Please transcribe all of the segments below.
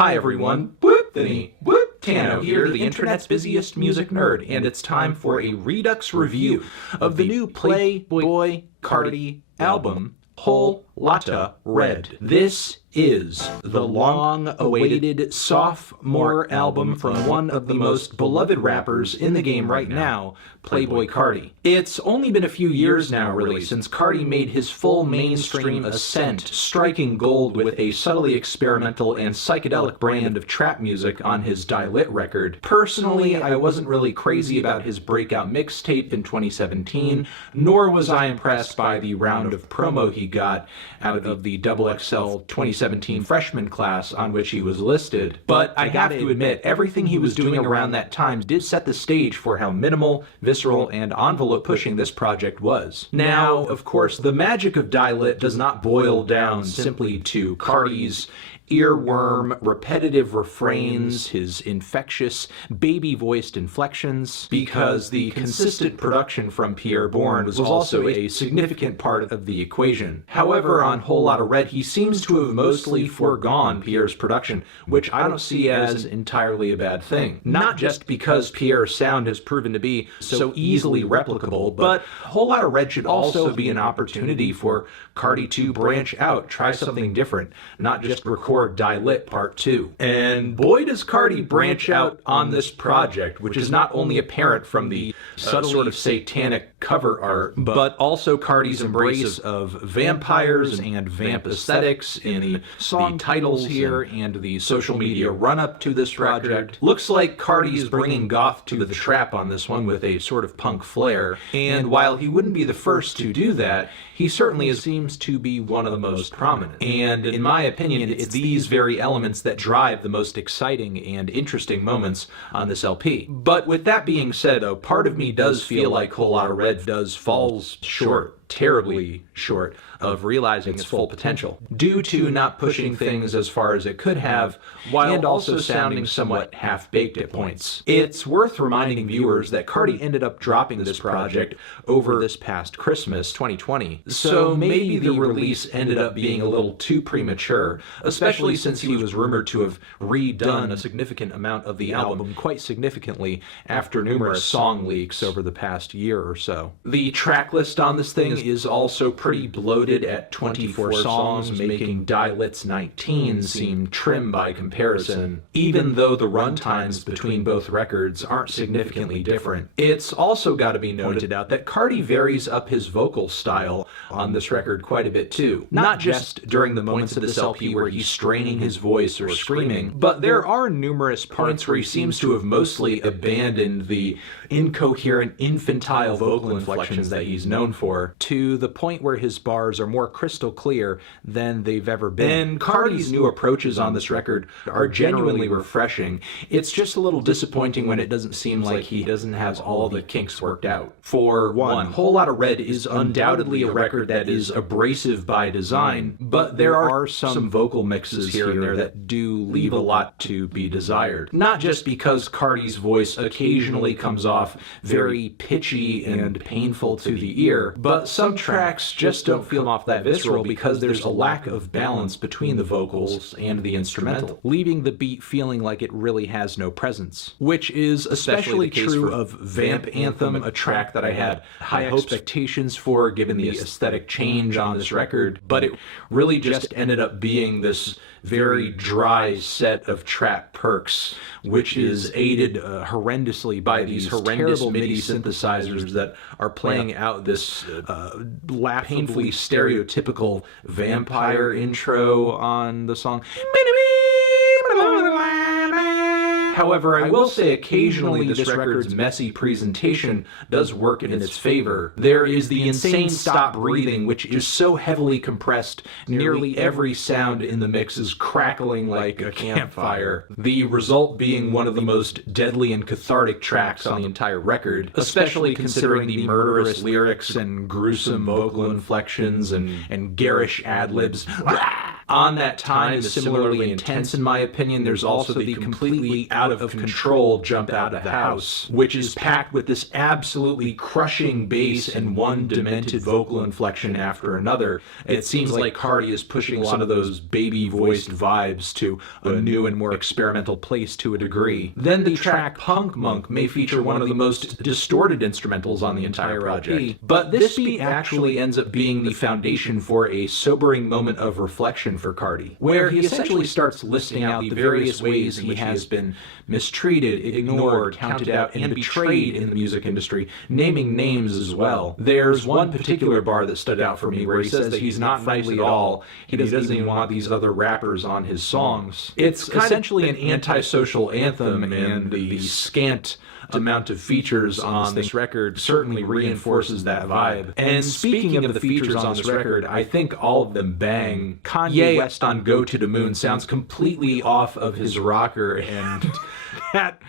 Hi everyone, Whoop-Thinny, Whoop-Tano here, the internet's busiest music nerd, and it's time for a Redux review of the new Playboi Carti album, Lotta Red. This is the long-awaited sophomore album from one of the most beloved rappers in the game right now, Playboi Carti. It's only been a few years now, really, since Carti made his full mainstream ascent, striking gold with a subtly experimental and psychedelic brand of trap music on his Die Lit record. Personally, I wasn't really crazy about his breakout mixtape in 2017, nor was I impressed by the round of promo he got out of the XXL 2017 freshman class on which he was listed. But I have to admit, everything he was doing around that time did set the stage for how minimal, visceral, and envelope-pushing this project was. Now, of course, the magic of Die Lit does not boil down simply to Carti's earworm, repetitive refrains, his infectious, baby-voiced inflections, because the consistent production from Pierre Bourne was also a significant part of the equation. However, on Whole Lotta Red, he seems to have mostly foregone Pierre's production, which I don't see as entirely a bad thing. Not just because Pierre's sound has proven to be so easily replicable, but Whole Lotta Red should also be an opportunity for Carti to branch out, try something different, not just record Die Lit Part 2. And boy does Carti branch out on this project, which is not only apparent from the sort of satanic cover art, but also Carti's embrace of vampires and vamp aesthetics in the song titles here and the social media run-up to this project. Looks like Carti is bringing goth to the trap on this one with a sort of punk flair, and while he wouldn't be the first to do that, he certainly seems to be one of the most prominent. And in my opinion, it's these very elements that drive the most exciting and interesting moments on this LP. But with that being said, a part of me does feel like Whole Lotta Red falls short, terribly short, of realizing its full potential, due to not pushing things as far as it could have, while also sounding somewhat half-baked at points. It's worth reminding viewers that Carti ended up dropping this project over this past Christmas, 2020, so maybe the release ended up being a little too premature, especially since he was rumored to have redone a significant amount of the album quite significantly after numerous song leaks over the past year or so. The track list on this thing is also pretty bloated at 24 songs, making Die Lit's 19 seem trim by comparison, even though the runtimes between both records aren't significantly different. It's also got to be noted out that Carti varies up his vocal style on this record quite a bit too. Not just during the moments of this LP where he's straining his voice or screaming, but there are numerous points where he seems to have mostly abandoned the incoherent, infantile vocal inflections that he's known for, to the point where his bars are more crystal clear than they've ever been. And Carti's new approaches on this record are genuinely refreshing. It's just a little disappointing when it doesn't seem like he doesn't have all the kinks worked out. For one, Whole Lotta Red is undoubtedly a record that is abrasive by design, but there are some vocal mixes here and there that do leave a lot to be desired. Not just because Carti's voice occasionally comes off very pitchy and painful to the ear, but some tracks just don't feel off that visceral because there's a lack of balance between the vocals and the instrumental, leaving the beat feeling like it really has no presence, which is especially true of Vamp Anthem, a track that I had high expectations for given the aesthetic change on this record, but it really just ended up being this very dry set of trap perks, which is aided horrendously by these horrendous MIDI synthesizers that are playing out this painfully stereotypical vampire intro on the song. However, I will say occasionally this record's messy presentation does work in its favor. There is the insane stop breathing, which is so heavily compressed, nearly every sound in the mix is crackling like a campfire. The result being one of the most deadly and cathartic tracks on the entire record, especially considering the murderous lyrics and gruesome vocal inflections and garish ad-libs. On That Time is similarly intense in my opinion. There's also the completely out of control Jump Out of the House, which is packed with this absolutely crushing bass and one demented vocal inflection after another. It seems like Carti is pushing a lot of those baby-voiced vibes to a new and more experimental place to a degree. Then the track Punk Monk may feature one of the most distorted instrumentals on the entire project. But this beat actually ends up being the foundation for a sobering moment of reflection for Carti, where he essentially starts listing out the various ways he has been mistreated, ignored, counted out, and betrayed in the music industry, naming names as well. There's one particular bar that stood out for me where he says that he's not friendly at all. He doesn't even want these other rappers on his songs. It's essentially an antisocial anthem, and the scant amount of features on this record certainly reinforces that vibe. And speaking of the features on this record, I think all of them bang. Kanye West on Go to the Moon sounds completely off of his rocker, and that...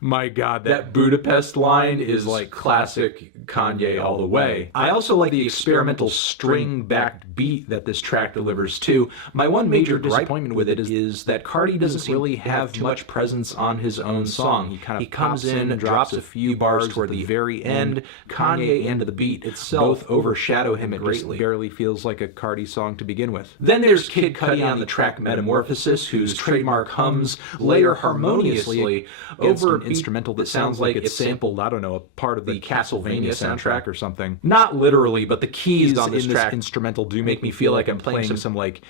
My God, that Budapest line is like classic Kanye all the way. I also like the experimental string-backed beat that this track delivers too. My one major disappointment with it is that Carti doesn't really have much presence on his own song. He comes in and drops a few bars toward the very end. Kanye and the beat itself both overshadow him. It just barely feels like a Carti song to begin with. Then there's Kid Cudi on the track Metamorphosis, whose trademark hums layer harmoniously over instrumental that sounds like it's sampled, I don't know, a part of the Castlevania soundtrack or something. Not literally, but the keys on this track instrumental do make me feel like I'm playing some like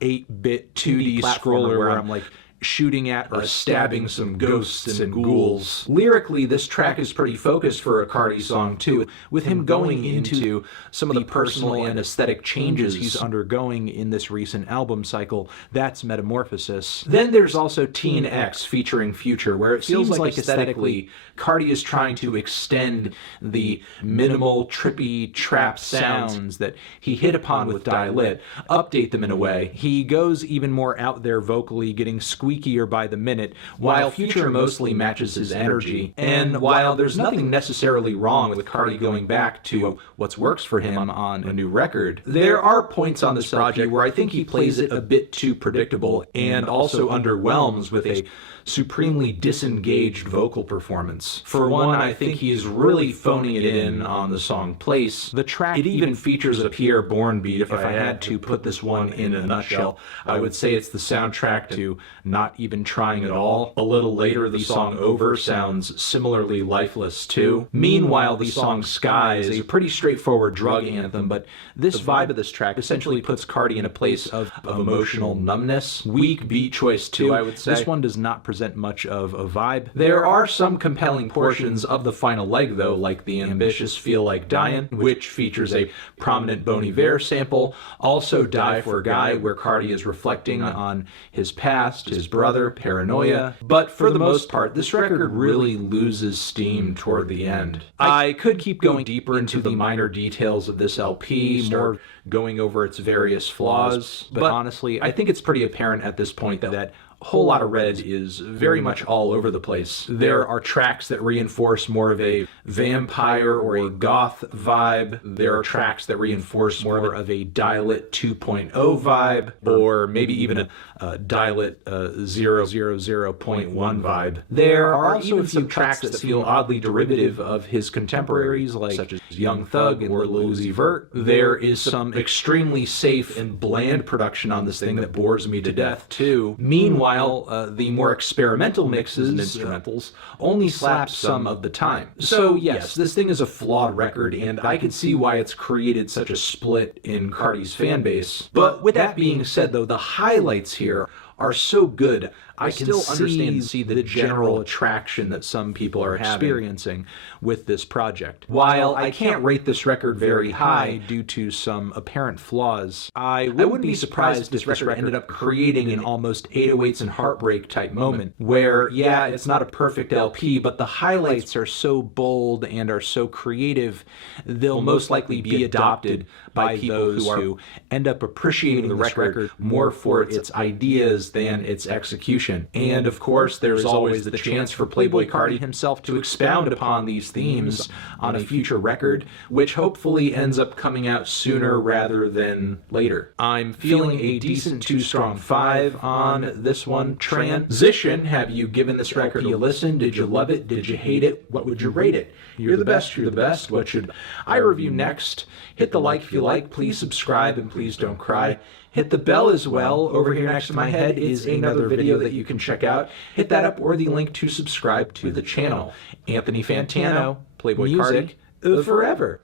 8-bit 2D scroller where I'm like shooting at or stabbing some ghosts and ghouls. Lyrically, this track is pretty focused for a Carti song too, with him going into some of the personal and aesthetic changes he's undergoing in this recent album cycle. That's Metamorphosis. Then there's also Teen X featuring Future, where it feels like aesthetically Carti is trying to extend the minimal, trippy trap sounds that he hit upon with Die Lit, update them in a way. He goes even more out there vocally, getting squeakier by the minute, while Future mostly matches his energy. And while there's nothing necessarily wrong with Carti going back to what's works for him on a new record, there are points on this project where I think he plays it a bit too predictable and also underwhelms with a supremely disengaged vocal performance. For one, I think he's really phoning it in on the song Place. The track, it even features a Pierre Bourne beat. If I had to put this one in a nutshell, I would say it's the soundtrack to Not Even Trying at All. A little later, the song Over sounds similarly lifeless too. Meanwhile, the song Sky is a pretty straightforward drug anthem, but this vibe of this track essentially puts Carti in a place of emotional numbness. Weak beat choice too, I would say. This one does not present much of a vibe. There are some compelling portions of the final leg though, like the ambitious Feel Like Dyin', which features a prominent Bon Iver sample. Also Die for a Guy, where Carti is reflecting on his past, his brother, Paranoia. But for the most part, this record really loses steam toward the end. I could keep going deeper into the minor details of this LP, more going over its various flaws, but honestly, I think it's pretty apparent at this point that Whole Lotta Red is very much all over the place. There are tracks that reinforce more of a vampire or a goth vibe. There are tracks that reinforce more of a Die Lit 2.0 vibe, or maybe even a Die Lit 0.1 vibe. There are also a few tracks that feel oddly derivative of his contemporaries, such as Young Thug or Lil Uzi Vert. There is some extremely safe and bland production on this thing that bores me to death too. Meanwhile, the more experimental mixes and instrumentals only slap some of the time. So yes, this thing is a flawed record, and I can see why it's created such a split in Carti's fan base. But with that being said though, the highlights here are so good. I can still understand and see the general attraction that some people are experiencing with this project. While I can't rate this record very high due to some apparent flaws, I wouldn't be surprised if this record ended up creating an almost 808s and Heartbreak type moment where, yeah, it's not a perfect LP, but the highlights are so bold and are so creative, they'll most likely be adopted by people who end up appreciating the record more for its ideas ideas than its execution. And of course, there's always the chance for Playboi Carti himself to expound upon these themes on a future record, which hopefully ends up coming out sooner rather than later. I'm feeling a decent 2 strong 5 on this one. Transition. Have you given this record a listen? Did you love it? Did you hate it? What would you rate it? You're the best. You're the best. What should I review next? Hit the like if you like. Please subscribe and please don't cry. Hit the bell as well. Over here next to my head is another video that you can check out. Hit that up or the link to subscribe to the channel. Anthony Fantano, Playboi Carti, forever.